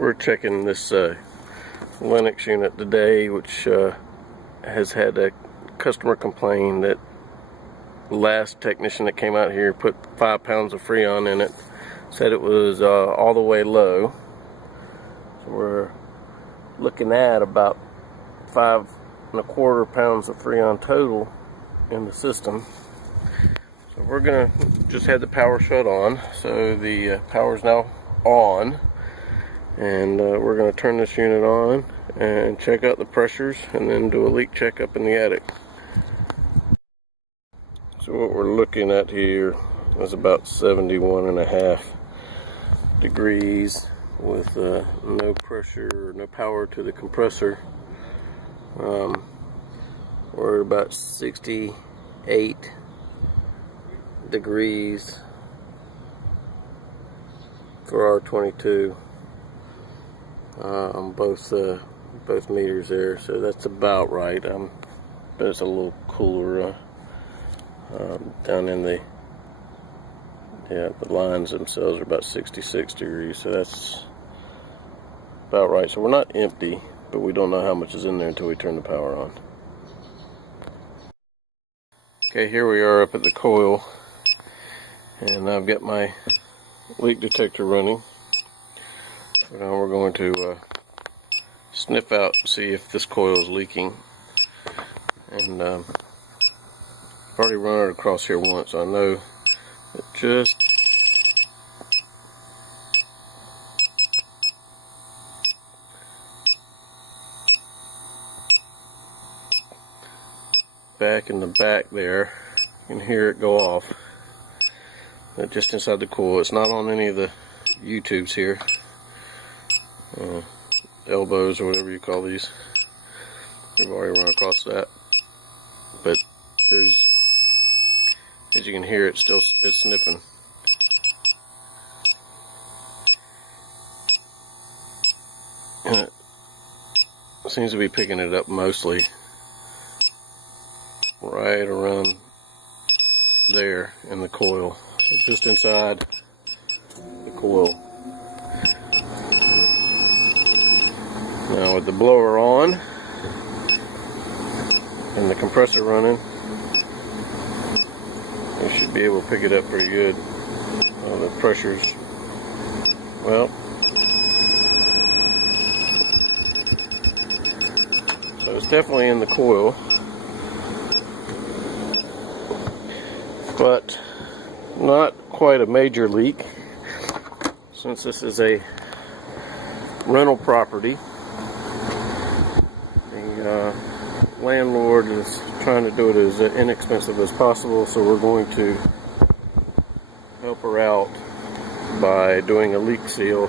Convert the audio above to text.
We're checking this Lennox unit today, which has had a customer complain that the last technician that came out here put 5 pounds of Freon in it, said it was all the way low. So we're looking at about 5¼ pounds of Freon total in the system. So we're gonna just have the power shut on, so the power is now on, and we're gonna turn this unit on and check out the pressures and then do a leak check up in the attic. So what we're looking at here is about 71.5 degrees with no pressure, no power to the compressor. We're about 68 degrees for R22 on both meters there, so that's about right. But it's a little cooler down in the lines themselves are about 66 degrees, so that's about right. So we're not empty, but we don't know how much is in there until we turn the power on. Okay, here we are up at the coil, and I've got my leak detector running. So now we're going to sniff out to see if this coil is leaking. And I've already run it across here once. I know that just back in the back there, you can hear it go off. But just inside the coil. It's not on any of the U-tubes here, elbows or whatever you call these. We've already run across that, but there's, as you can hear, it's sniffing. And it seems to be picking it up mostly right around there in the coil, so just inside the coil. Now with the blower on and the compressor running, we should be able to pick it up pretty good. The pressure's, well, so it's definitely in the coil, but not quite a major leak, since this is a rental property. The landlord is trying to do it as inexpensive as possible, so we're going to help her out by doing a leak seal